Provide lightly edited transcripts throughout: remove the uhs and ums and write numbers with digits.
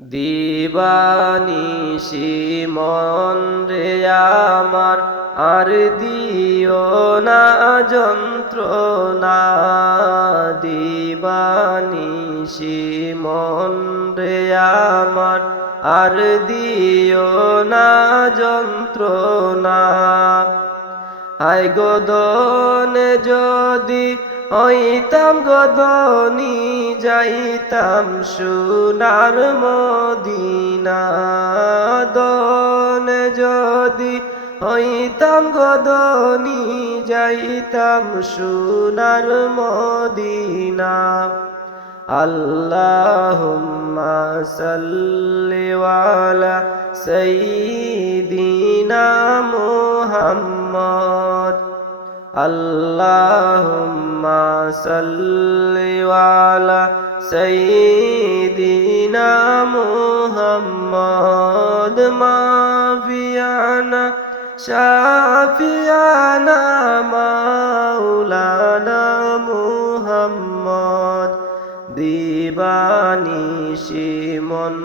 দিবানিশি মন রে আমার আর দিও না যন্ত্রণা। দিবানিশি মন রে আমার আর দিও না যন্ত্রণা। হায় গদন যদি হইতাম গদনি যাইতাম সোনার মদিনা। দন যদি হইতাম গদনি যাইতাম সোনার মদিনা। আল্লাহুম্মা সাল্লি আলা সাইয়্যিদিনা মুহাম্মদ। আল্লাহুম্মা সাল্লি আলা সাইয়্যিদিনা মুহাম্মদ। মাফিয়ানা শাফিয়ানা মাওলানা মুহাম্মদ। দিবানিশি মন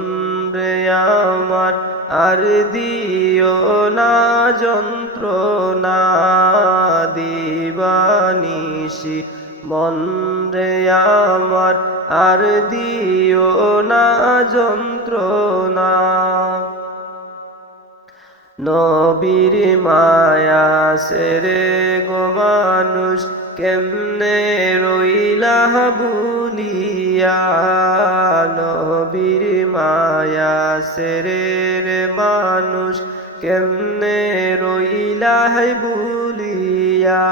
রে আমার আর দিও না যন্ত্রণা। দিবানিশি মন রে আমার আর দিও না যন্ত্রণা। নবীর মায়া সেরে গো মানুষ কেমনে রইলা ভুলিয়া। নবীর মায়া সেরে রে মানুষ কেমনে রইলা ভুলিয়া।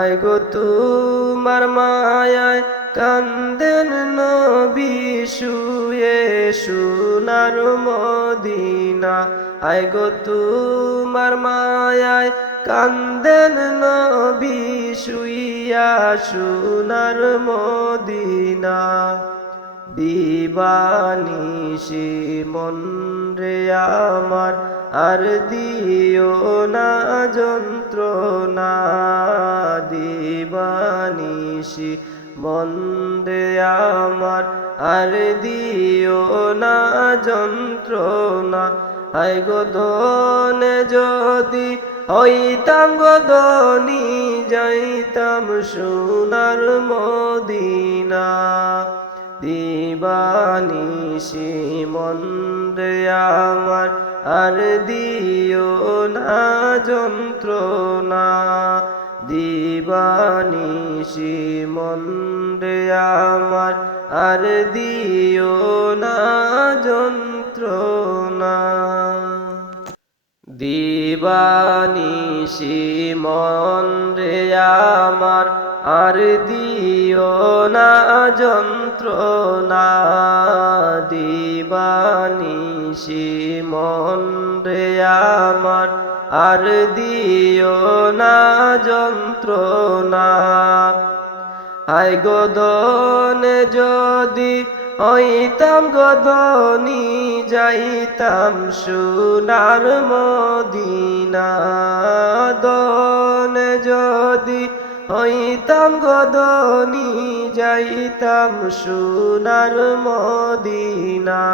আয় গো তোমার মায়ায় কান্দেন নবী শুয়ে সোনার মদিনা। আয় গো তোমার মায়ায় কান্দেন নবী শুইয়া সোনার মদিনা। দিবানিশি মন রে আমার আর দিও না যন্ত্রণা। দিবানিশি মন রে আমার আর দিও না যন্ত্রণা। হায় গদন যদি হইতাম গদনি যাইতাম সোনার মদিনা। দিবানিশি মন রে আমার আর দিও না যন্ত্রণা। দিবানিশি মন রে আমার আর দিও না যন্ত্রণা। দিবানিশি মন রে আমার আর দিও না যন্ত্রণা। দিবানিশি মন রে আমার আর দিও না যন্ত্রণা। হায় গদন যদি হইতাম গদনি যাইতাম সোনার মদিনা। দন যদি হইতাম গদনি যাইতাম সোনার মদিনা।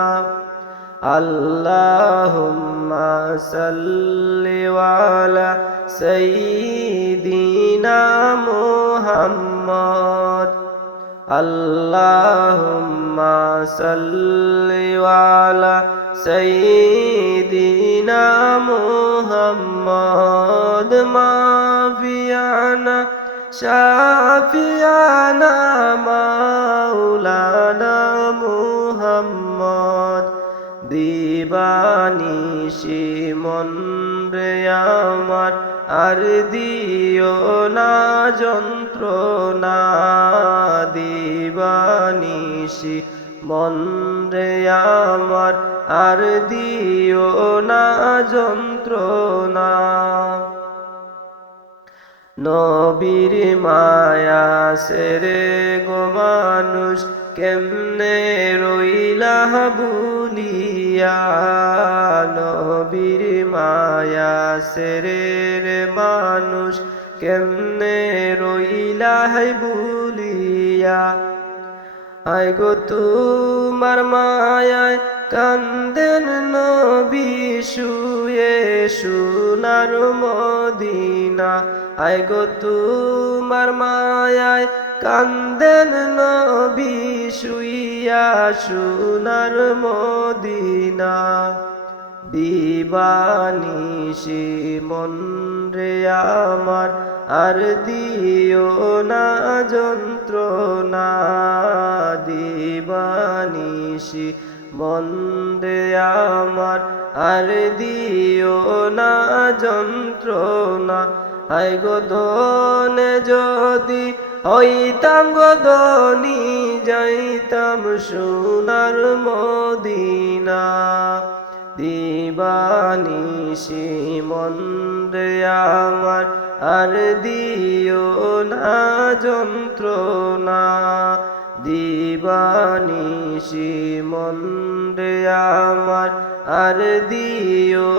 আল্লাহুম্মা সাল্লি আলা সাইয়্যিদিনা মুহাম্মদ। আল্লাহুম্মা সাল্লি আলা সাইয়্যিদিনা মুহাম্মদ। মাফিয়ানা শাফিয়ানা মাওলানা মুহাম্মদ। দিবানিশি মন রে আমার আর দিও না যন্ত্রণা। দিবানিশি মন রে আমার আর দিও না যন্ত্রণা। নবীর মায়া সেরে গো মানুষ কেমনে রইলা ভুলিয়া। নবীর মায়া সেরে রে মানুষ কেমনে রইলা ভুলিয়া। আয় গো তোমার মায়ায় কান্দেন নবী শুয়ে সোনার মদিনা। আয় গো তোমার মায়ায় কান্দেন নবী শুইয়া সোনার মদিনা। দিবানিশি মন রে আমার আর দিও না যন্ত্রণা। দিবানিশি মন রে আমার আর দিও না যন্ত্রণা। আয় গো ধনে যদি হইতাম গো ধনী যাইতাম সোনার মদিনা। দিবানিশি মন রে আমার আর দিও না যন্ত্রণা। দিবানিশি মন রে আমার আর দিও